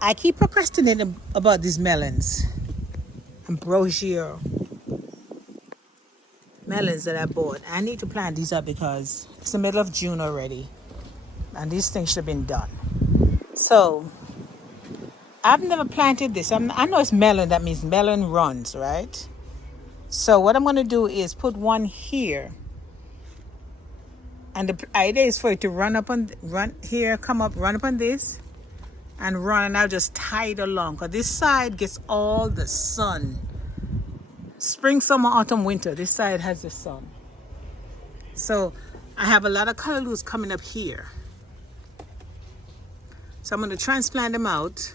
I keep procrastinating about these melons. Ambrosia melons that I bought. I need to plant these up because it's the middle of June already. And these things should have been done. So, I've never planted this. I know it's melon. That means melon runs, right? So, what I'm going to do is put one here. And the idea is for it to run up on this and run, and I'll just tie it along because this side gets all the sun. Spring, summer, autumn, winter, this side has the sun. So I have a lot of callaloos coming up here, so I'm going to transplant them out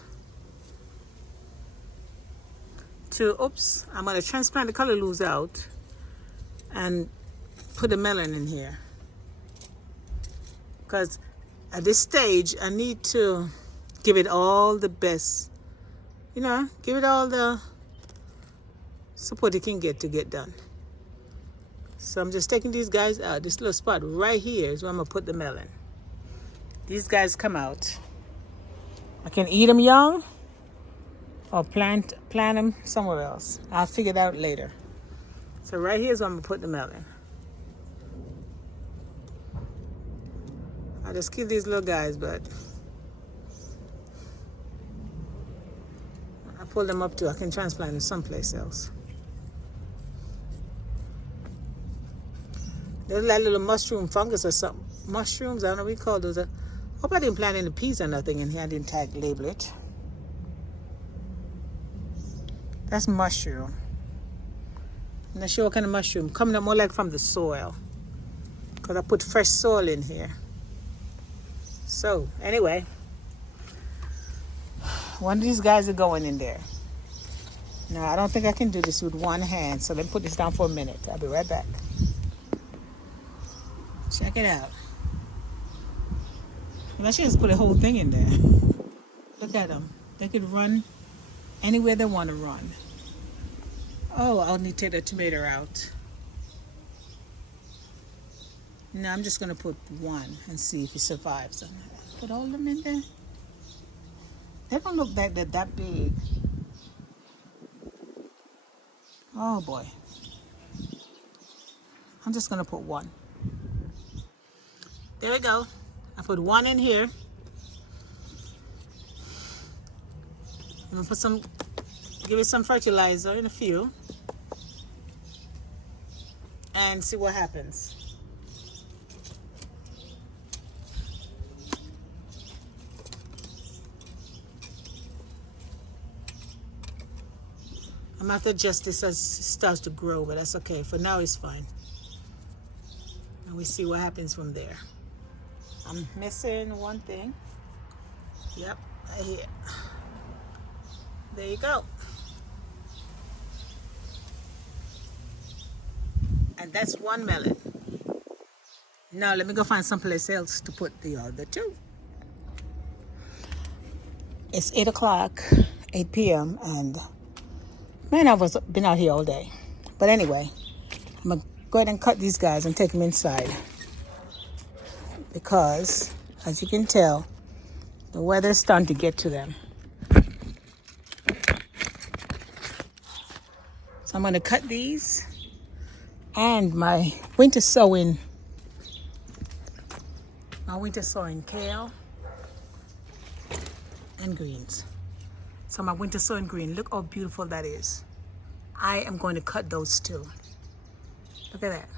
I'm going to transplant the callaloos out and put the melon in here, because at this stage I need to give it all the best, give it all the support it can get to get done. So I'm just taking these guys out. This little spot right here is where I'm going to put the melon. These guys come out. I can eat them young or plant them somewhere else. I'll figure it out later. So right here is where I'm going to put the melon. I'll just keep these little guys, but I pull them up too. I can transplant them someplace else. They're like little mushroom fungus or something. Mushrooms, I don't know what you call those. I hope I didn't plant any peas or nothing in here. I didn't label it. That's mushroom. I'm not sure what kind of mushroom. Coming up more like from the soil, because I put fresh soil in here. So, anyway, one of these guys are going in there. Now, I don't think I can do this with one hand, so let me put this down for a minute. I'll be right back. Check it out. Well, I should just put the whole thing in there. Look at them. They could run anywhere they want to run. Oh, I'll need to take the tomato out. No, I'm just going to put one and see if he survives. Put all of them in there. They don't look like they're that big. Oh boy. I'm just going to put one. There we go. I put one in here. I'm going to give it some fertilizer in a few. And see what happens. I'm going to have to adjust this as it starts to grow, but that's okay. For now, it's fine. And we see what happens from there. I'm missing one thing. Yep, right here. There you go. And that's one melon. Now let me go find someplace else to put the other two. It's 8 o'clock, 8 p.m. and man, I've been out here all day. But anyway, I'm going to go ahead and cut these guys and take them inside. Because, as you can tell, the weather's starting to get to them. So I'm going to cut these and my winter sowing kale and greens. So my winter sowing green, look how beautiful that is. I am going to cut those too. Look at that.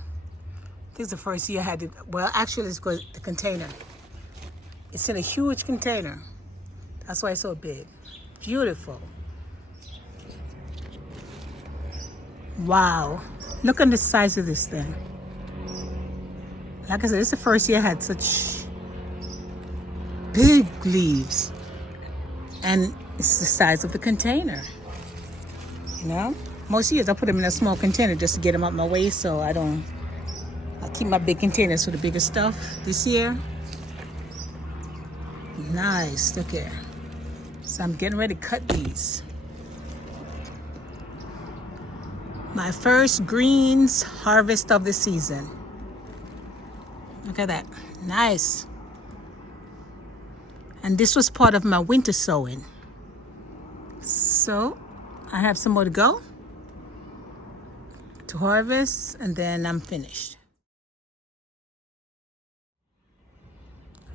This is the first year I had it. Well, actually, it's because the container. It's in a huge container. That's why it's so big. Beautiful. Wow. Look at the size of this thing. Like I said, this is the first year I had such big leaves. And it's the size of the container. You know? Most years I put them in a small container just to get them out my way, so I keep my big containers for the bigger stuff. This year, nice, look here. So I'm getting ready to cut these. My first greens harvest of the season. Look at that, nice. And this was part of my winter sowing. So I have some more to go to harvest, and then I'm finished.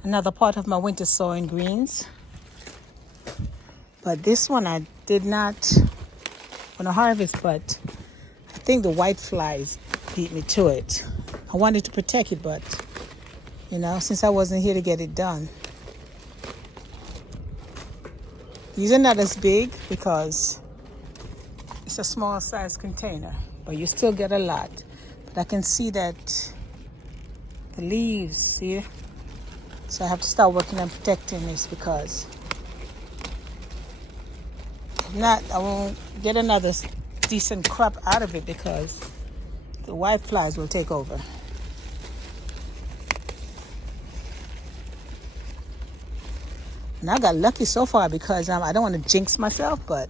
Another part of my winter sowing greens. But this one I did not want to harvest, but I think the white flies beat me to it. I wanted to protect it, but you know, since I wasn't here to get it done. These are not as big because it's a small size container, but you still get a lot. But I can see that the leaves, see? So I have to start working on protecting this, because if not, I won't get another decent crop out of it, because the white flies will take over. And I got lucky so far, because I don't want to jinx myself, but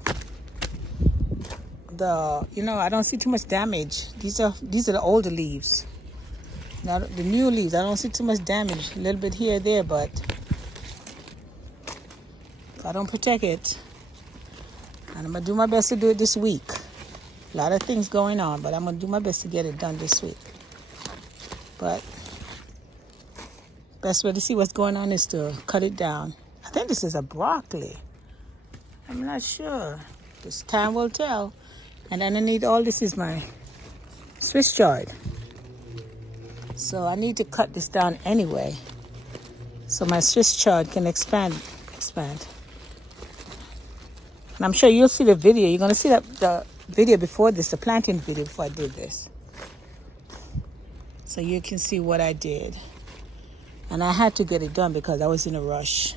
I don't see too much damage. These are the older leaves. Now the new leaves, I don't see too much damage. A little bit here or there, but if I don't protect it, and I'm gonna do my best to do it this week. A lot of things going on, but I'm gonna do my best to get it done this week. But best way to see what's going on is to cut it down. I think this is a broccoli. I'm not sure. This time will tell. And underneath all this is my Swiss chard. So I need to cut this down anyway, so my Swiss chard can expand. And I'm sure you'll see the video. You're gonna see the video before this, the planting video before I did this. So you can see what I did. And I had to get it done because I was in a rush.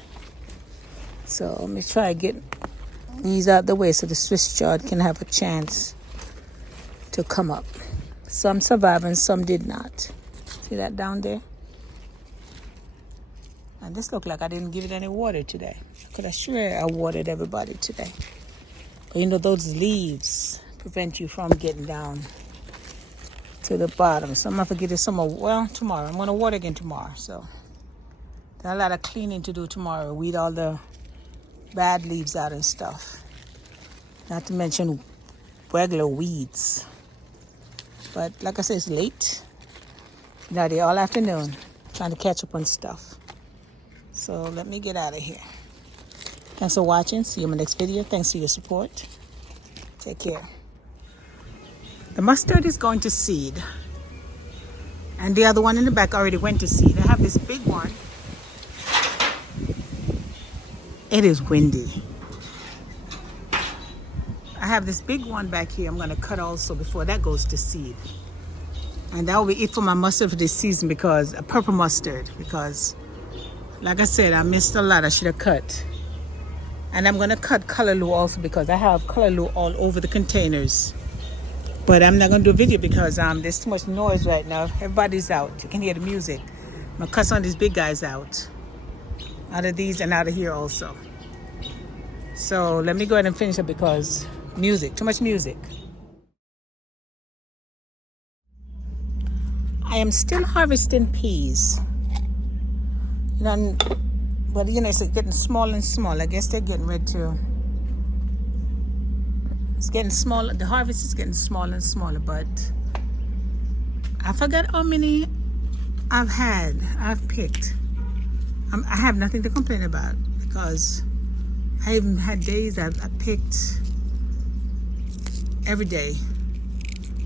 So let me try to get these out the way so the Swiss chard can have a chance to come up. Some survived and some did not. See that down there? And this looked like I didn't give it any water today. I could have sworn I watered everybody today. But you know, those leaves prevent you from getting down to the bottom. So I'm going to forget it some more. Well, tomorrow. I'm going to water again tomorrow. So there's a lot of cleaning to do tomorrow. Weed all the bad leaves out and stuff. Not to mention regular weeds. But like I said, it's late. Now they're all afternoon trying to catch up on stuff. So let me get out of here. Thanks for watching. See you in my next video. Thanks for your support. Take care. The mustard is going to seed. And the other one in the back already went to seed. I have this big one. It is windy. I have this big one back here I'm going to cut also before that goes to seed. And that will be it for my mustard for this season, because a purple mustard, because like I said, I missed a lot. I should have cut. And I'm going to cut Callaloo also, because I have Callaloo all over the containers. But I'm not going to do a video because there's too much noise right now. Everybody's out. You can hear the music. I'm going to cut some of these big guys out. Out of these and out of here also. So let me go ahead and finish it, because music, too much music. I am still harvesting peas. But it's getting small and small. I guess they're getting ready to. It's getting smaller. The harvest is getting smaller and smaller. But I forgot how many I've picked. I have nothing to complain about, because I even had days I picked every day,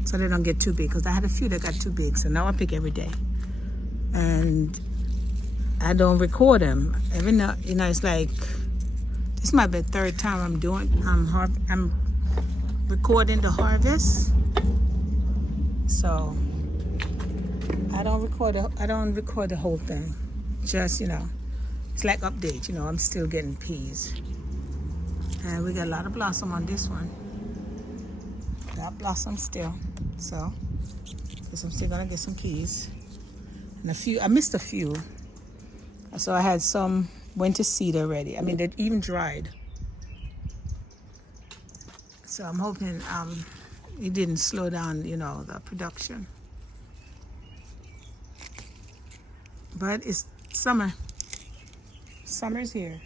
so they don't get too big, because I had a few that got too big. So now I pick every day, and I don't record them. It's like this might be the third time I'm recording the harvest. So I don't record the whole thing. Just it's like update. I'm still getting peas, and we got a lot of blossom on this one. Got blossom still, so I'm still gonna get some peas. And I missed a few. So I had some went to seed already. I mean, they even dried. So I'm hoping it didn't slow down, the production. But it's summer. Summer's here.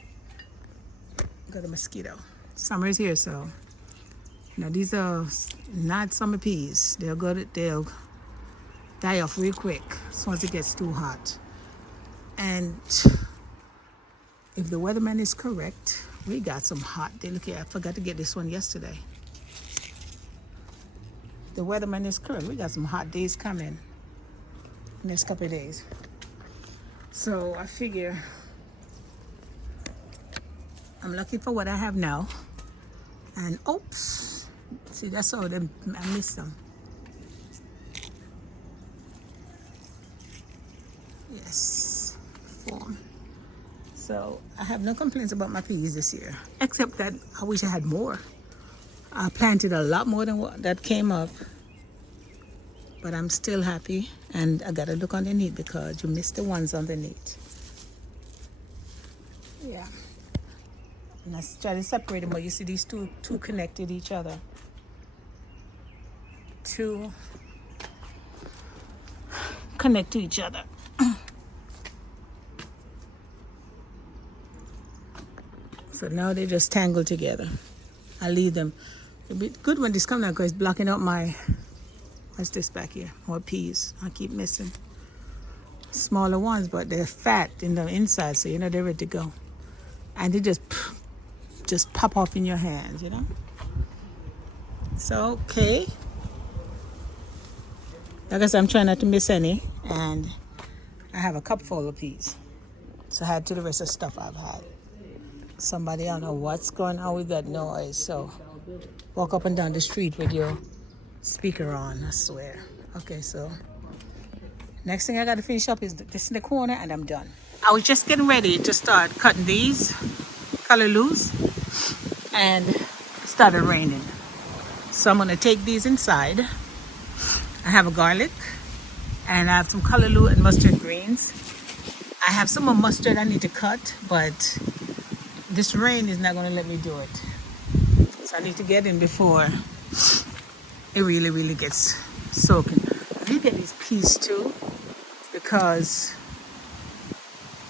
Got a mosquito. Summer is here, so you know these are not summer peas. They'll die off real quick as soon as it gets too hot. And if the weatherman is correct, we got some hot day. Look here, I forgot to get this one yesterday. The weatherman is correct. We got some hot days coming next couple of days. So I figure I'm lucky for what I have now. And oops, see, that's all them, I missed them. Yes, 4. So I have no complaints about my peas this year, except that I wish I had more. I planted a lot more than what that came up, but I'm still happy. And I gotta look underneath because you missed the ones underneath. Yeah. And I try to separate them, but you see these two connected each other. 2 connect to each other. So now they just tangle together. I leave them. It'll be good when this comes out because it's blocking out my, what's this back here? More peas. I keep missing smaller ones, but they're fat in the inside, so you know they're ready to go. And they just pop off in your hands, you know. So okay. Like I said, I'm trying not to miss any, and I have a cup full of peas. So I had to the rest of the stuff I've had. Somebody, I don't know what's going on with that noise, so walk up and down the street with your speaker on, I swear. Okay, so next thing I got to finish up is this in the corner, and I'm done. I was just getting ready to start cutting these Callaloos, and it started raining. So I'm going to take these inside. I have a garlic, and I have some Callaloo and mustard greens. I have some more mustard I need to cut, but this rain is not going to let me do it. So I need to get in before it really gets soaking. I need to get these peas too, because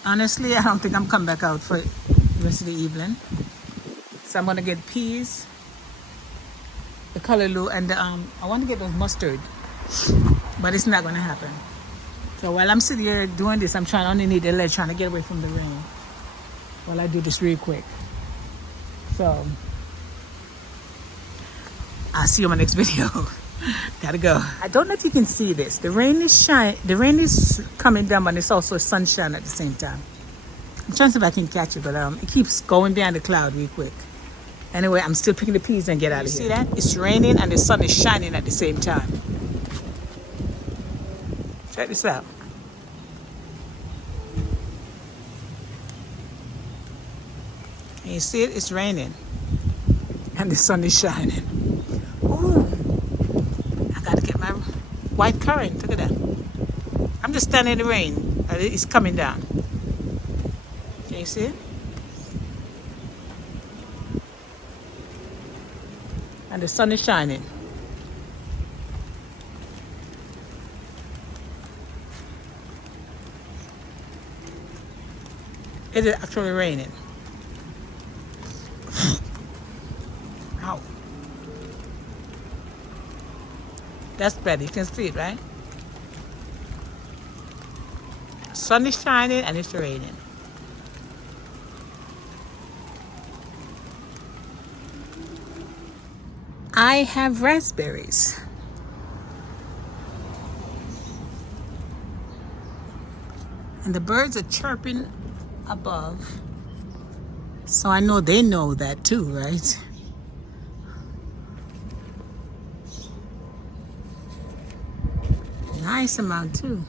honestly, I don't think I'm coming back out for the rest of the evening. So I'm going to get peas, the Callaloo, and I want to get those mustard, but it's not going to happen. So while I'm sitting here doing this, I'm trying underneath the ledge, trying to get away from the rain while I do this real quick. So I'll see you in my next video. Gotta go. I don't know if you can see this. The rain is coming down, but it's also sunshine at the same time. I'm trying to see if I can catch it, but it keeps going behind the cloud real quick. Anyway, I'm still picking the peas and get out of here. See that? It's raining and the sun is shining at the same time. Check this out. And you see it? It's raining and the sun is shining. Ooh, I gotta get my white currant. Look at that. I'm just standing in the rain. It's coming down. Can you see it? And the sun is shining. It is actually raining. Ow. That's better. You can see it, right? Sun is shining and it's raining. I have raspberries. And the birds are chirping above. So I know they know that too, right? Nice amount too.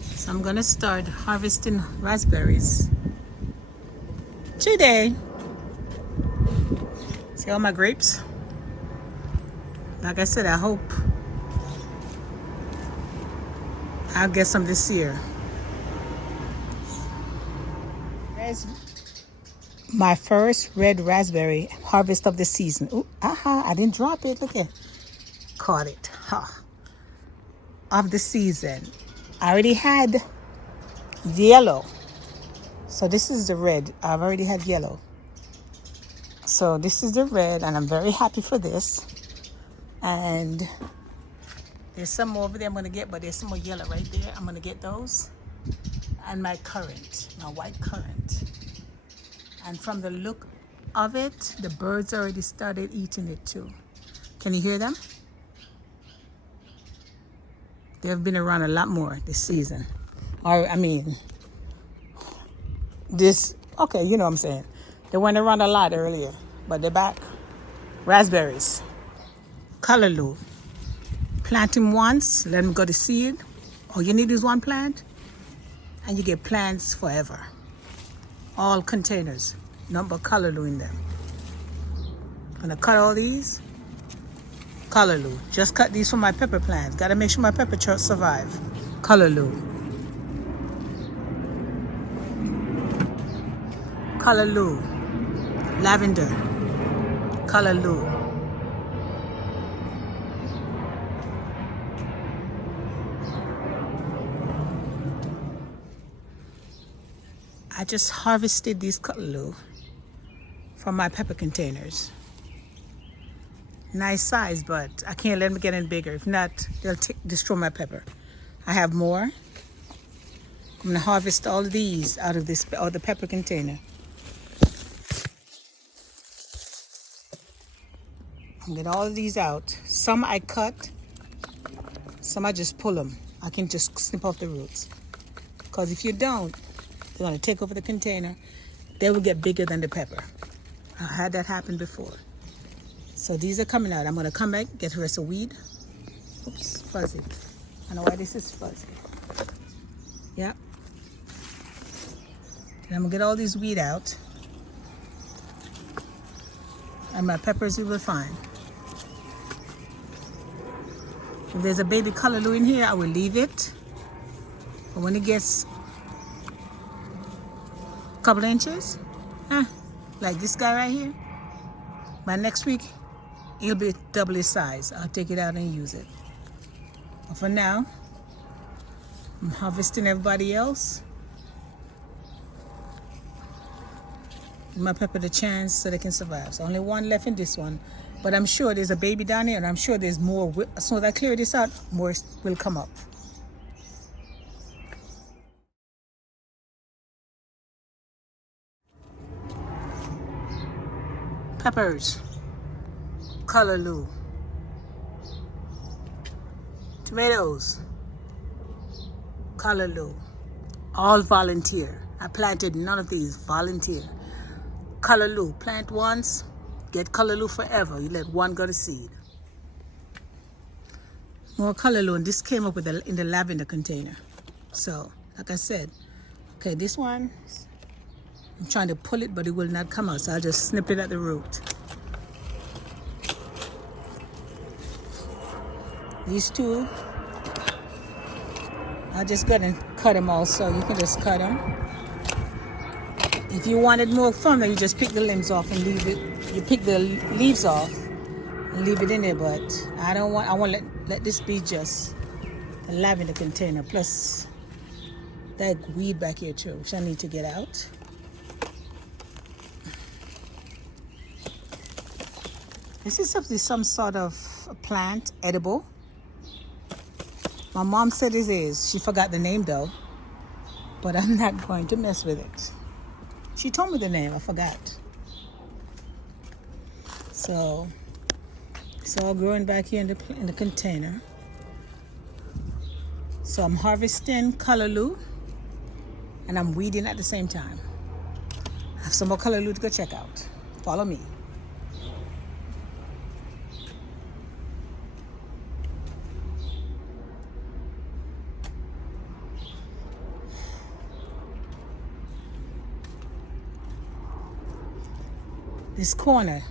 So I'm gonna start harvesting raspberries today. See all my grapes? Like I said, I hope I'll get some this year. There's my first red raspberry harvest of the season. Ooh, aha, I didn't drop it. Look at, caught it. Ha. Of the season. I already had yellow. So this is the red. I've already had yellow. So this is the red, and I'm very happy for this. And there's some more over there I'm going to get, but there's some more yellow right there. I'm going to get those. And my currant, my white currant. And from the look of it, the birds already started eating it too. Can you hear them? They've been around a lot more this season. Or, I mean, okay, you know what I'm saying. They went around a lot earlier, but they're back. Raspberries. Callaloo. Plant them once, let them go to seed. All you need is one plant, and you get plants forever. All containers, number callaloo in them. I'm gonna cut all these. Callaloo. Just cut these for my pepper plants. Gotta make sure my pepper survive. Callaloo. Callaloo. Lavender. Callaloo. I just harvested these callaloo from my pepper containers. Nice size, but I can't let them get any bigger. If not, they'll destroy my pepper. I have more. I'm gonna harvest all of these out of this the pepper container. I'm gonna get all of these out. Some I cut, some I just pull them. I can just snip off the roots. Because if you don't, they're gonna take over the container. They will get bigger than the pepper. I had that happen before. So these are coming out. I'm gonna come back, get the rest of weed. Oops, fuzzy. I know why this is fuzzy. Yeah. And I'm gonna get all these weed out. And my peppers we will find. If there's a baby callaloo in here, I will leave it. But when it gets a couple inches, like this guy right here, by next week, it'll be double its size. I'll take it out and use it. But for now, I'm harvesting everybody else. Give my pepper the chance so they can survive. So only one left in this one. But I'm sure there's a baby down here, and I'm sure there's more. As soon as I clear this out, more will come up. Peppers. Callaloo. Tomatoes. Callaloo. All volunteer. I planted none of these. Volunteer. Callaloo. Plant once, get callaloo forever. You let one go to seed. More callaloo, and this came up with in the lavender container. So, like I said, okay, this one, I'm trying to pull it, but it will not come out, so I'll just snip it at the root. These two, I'll just go and cut them also. You can just cut them. If you wanted more from them, you just pick the limbs off and leave it. You pick the leaves off and leave it in there, but I want to let this be just a lavender container, plus that weed back here too, which I need to get out. This is some sort of a plant, edible. My mom said it is. She forgot the name though, but I'm not going to mess with it. She told me the name, I forgot. So it's all growing back here in the container. So I'm harvesting callaloo and I'm weeding at the same time. I have some more callaloo to go check out. Follow me. This corner,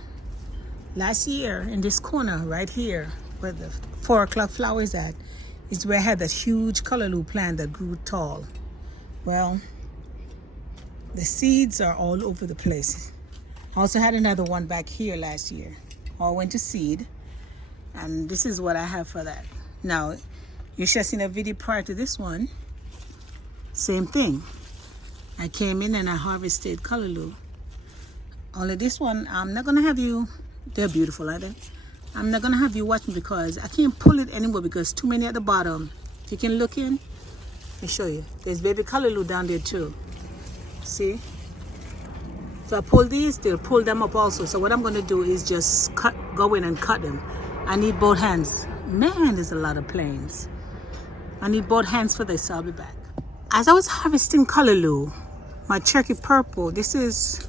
last year in this corner right here where the 4 o'clock flower is at, is where I had that huge callaloo plant that grew tall. Well, the seeds are all over the place. I also had another one back here last year. All went to seed, and this is what I have for that. Now, you should have seen a video prior to this one. Same thing. I came in and I harvested callaloo. Only this one, I'm not gonna have you, they're beautiful, aren't they? I'm not gonna have you watch me because I can't pull it anymore because too many at the bottom. If you can look in, let me show you. There's baby callaloo down there too. See? If I pull these, they'll pull them up also. So what I'm gonna do is just go in and cut them. I need both hands. Man, there's a lot of planes. I need both hands for this, so I'll be back. As I was harvesting callaloo, my Cherokee purple, this is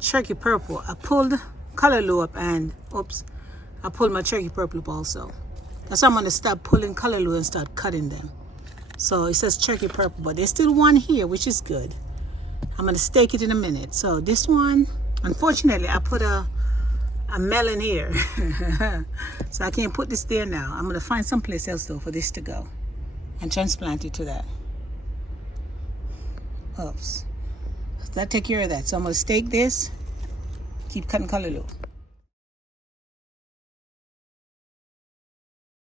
Cherokee purple. I pulled callaloo up and, oops, I pulled my Cherokee purple up also. That's why I'm gonna stop pulling callaloo and start cutting them. So it says Cherokee purple, but there's still one here, which is good. I'm gonna stake it in a minute. So this one, unfortunately, I put a melon here. So I can't put this there now. I'm gonna find someplace else though for this to go and transplant it to that. Oops. So that take care of that. So I'm gonna stake this, keep cutting callaloo.